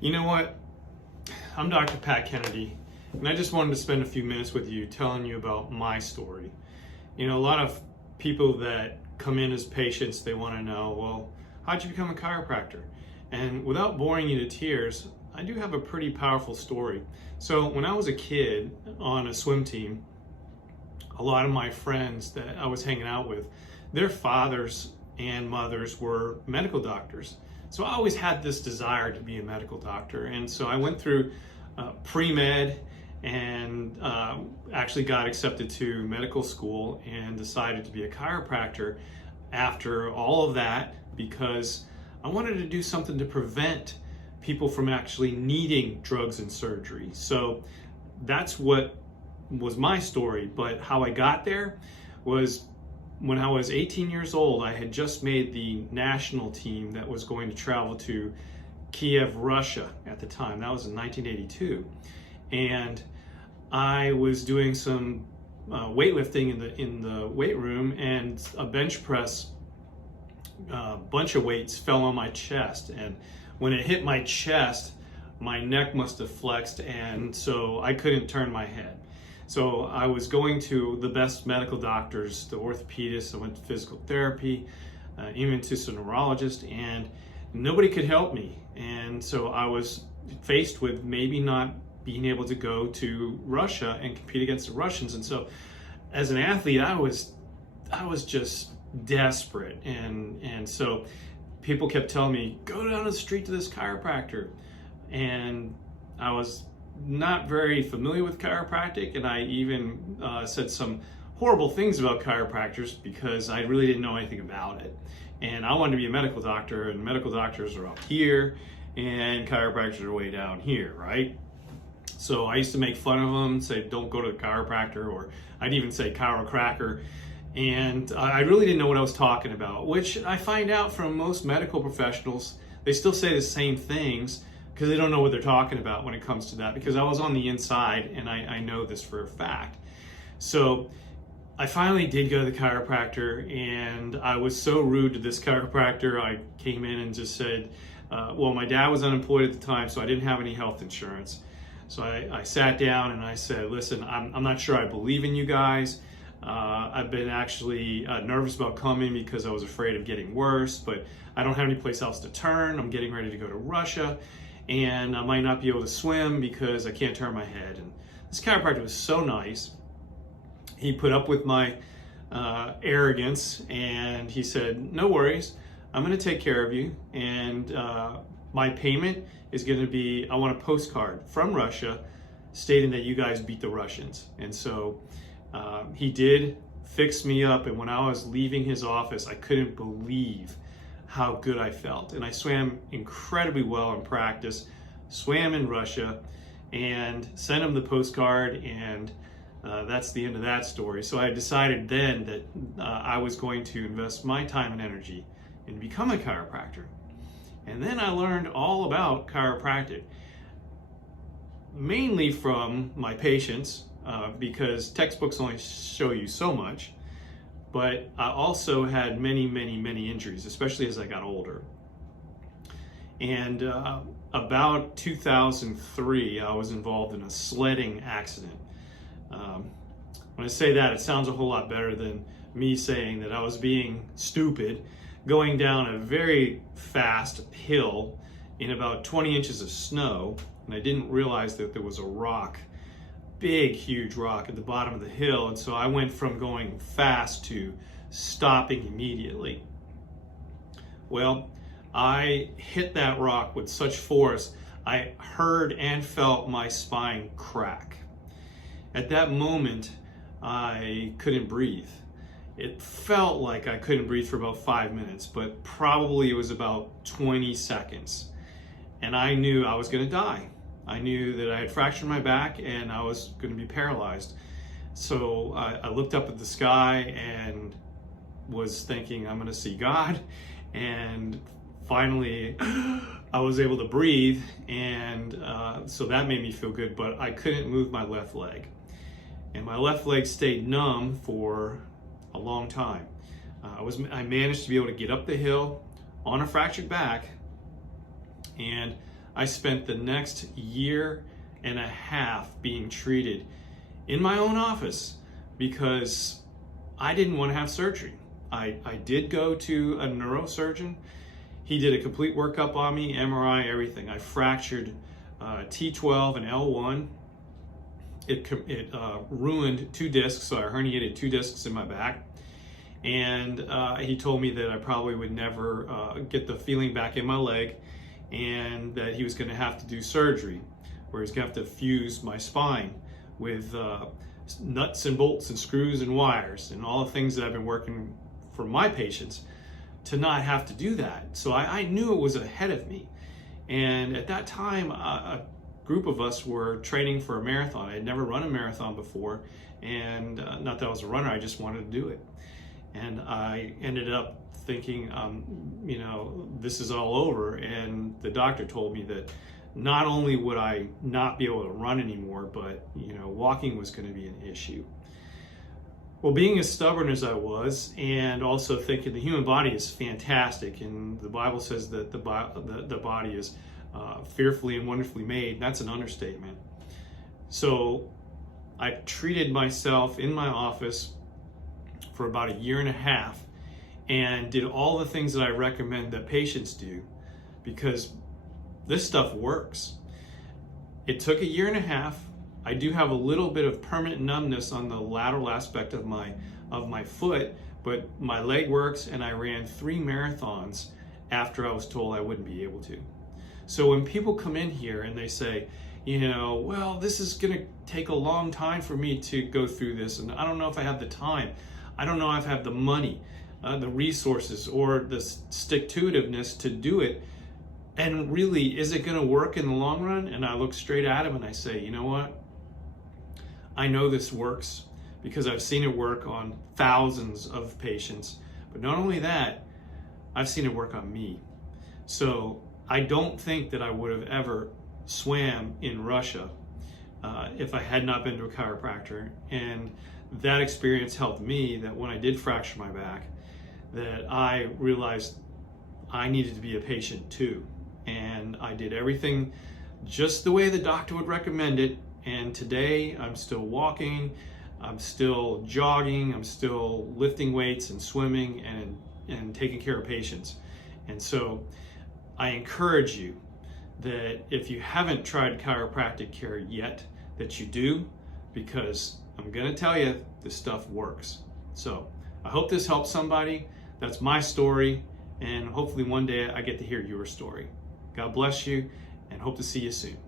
You know what? I'm Dr. Pat Kennedy, and I just wanted to spend a few minutes with you telling you about my story. You know, a lot of people that come in as patients, they want to know, well, how'd you become a chiropractor? And without boring you to tears, I do have a pretty powerful story. So when I was a kid on a swim team, a lot of my friends that I was hanging out with, their fathers and mothers were medical doctors. So I always had this desire to be a medical doctor. And so I went through pre-med and actually got accepted to medical school and decided to be a chiropractor after all of that because I wanted to do something to prevent people from actually needing drugs and surgery. So that's what was my story. But how I got there was when I was 18 years old. I had just made the national team that was going to travel to Kiev, Russia at the time. That was in 1982. And I was doing some weightlifting in the weight room, and a bench press bunch of weights fell on my chest. And when it hit my chest, my neck must have flexed, and so I couldn't turn my head. So I was going to the best medical doctors, the orthopedist. I went to physical therapy, even to some neurologist, and nobody could help me. And so I was faced with maybe not being able to go to Russia and compete against the Russians. And so as an athlete, I was just desperate. And so people kept telling me, go down the street to this chiropractor. And I was not very familiar with chiropractic, and I even said some horrible things about chiropractors because I really didn't know anything about it. And I wanted to be a medical doctor, and medical doctors are up here and chiropractors are way down here, right? So I used to make fun of them, say don't go to a chiropractor, or I'd even say chiropractor. And I really didn't know what I was talking about, which I find out from most medical professionals. They still say the same things because they don't know what they're talking about when it comes to that, because I was on the inside and I know this for a fact. So I finally did go to the chiropractor, and I was so rude to this chiropractor. I came in and just said, well, my dad was unemployed at the time, so I didn't have any health insurance. So I sat down and I said, listen, I'm not sure I believe in you guys. I've been actually nervous about coming because I was afraid of getting worse, but I don't have any place else to turn. I'm getting ready to go to Russia, and I might not be able to swim because I can't turn my head. And this chiropractor was so nice. He put up with my arrogance, and he said, no worries, I'm going to take care of you. And my payment is going to be, I want a postcard from Russia stating that you guys beat the Russians. And so he did fix me up. And when I was leaving his office, I couldn't believe how good I felt. And I swam incredibly well in practice, swam in Russia, and sent him the postcard, and that's the end of that story. So I decided then that I was going to invest my time and energy in becoming a chiropractor. And then I learned all about chiropractic, mainly from my patients, because textbooks only show you so much. But I also had many injuries, especially as I got older. And about 2003, I was involved in a sledding accident. When I say that, it sounds a whole lot better than me saying that I was being stupid, going down a very fast hill in about 20 inches of snow, and I didn't realize that there was a rock, big, huge rock at the bottom of the hill. And so I went from going fast to stopping immediately. Well, I hit that rock with such force, I heard and felt my spine crack. At that moment, I couldn't breathe. It felt like I couldn't breathe for about 5 minutes, but probably it was about 20 seconds. And I knew I was going to die. I knew that I had fractured my back and I was going to be paralyzed. So I looked up at the sky and was thinking, I'm going to see God. And finally, I was able to breathe. And so that made me feel good, but I couldn't move my left leg. And my left leg stayed numb for a long time. I managed to be able to get up the hill on a fractured back, and I spent the next year and a half being treated in my own office because I didn't want to have surgery. I did go to a neurosurgeon. He did a complete workup on me, MRI, everything. I fractured T12 and L1. It ruined 2 discs, so I herniated 2 discs in my back. And he told me that I probably would never get the feeling back in my leg, and that he was going to have to do surgery, where he's going to have to fuse my spine with nuts and bolts and screws and wires and all the things that I've been working for my patients to not have to do that. So I knew it was ahead of me. And at that time, a group of us were training for a marathon. I had never run a marathon before, and not that I was a runner, I just wanted to do it. And I ended up thinking, you know, this is all over. And the doctor told me that not only would I not be able to run anymore, but, you know, walking was going to be an issue. Well, being as stubborn as I was, and also thinking the human body is fantastic, and the Bible says that the body is fearfully and wonderfully made, that's an understatement. So I treated myself in my office for about a year and a half and did all the things that I recommend that patients do, because this stuff works. It took a year and a half. I do have a little bit of permanent numbness on the lateral aspect of my foot, but my leg works, and I ran 3 marathons after I was told I wouldn't be able to. So when people come in here and they say, you know, well, this is gonna take a long time for me to go through this, and I don't know if I have the time, I don't know if I have the money, the resources, or the stick-to-itiveness to do it, and really, is it gonna work in the long run? And I look straight at them and I say, you know what? I know this works because I've seen it work on thousands of patients. But not only that, I've seen it work on me. So I don't think that I would have ever swam in Russia if I had not been to a chiropractor. And that experience helped me, that when I did fracture my back, that I realized I needed to be a patient too. And I did everything just the way the doctor would recommend it. And today I'm still walking, I'm still jogging, I'm still lifting weights and swimming and taking care of patients. And so I encourage you that if you haven't tried chiropractic care yet, that you do, because I'm gonna tell you, this stuff works. So I hope this helps somebody. That's my story, and hopefully one day I get to hear your story. God bless you, and hope to see you soon.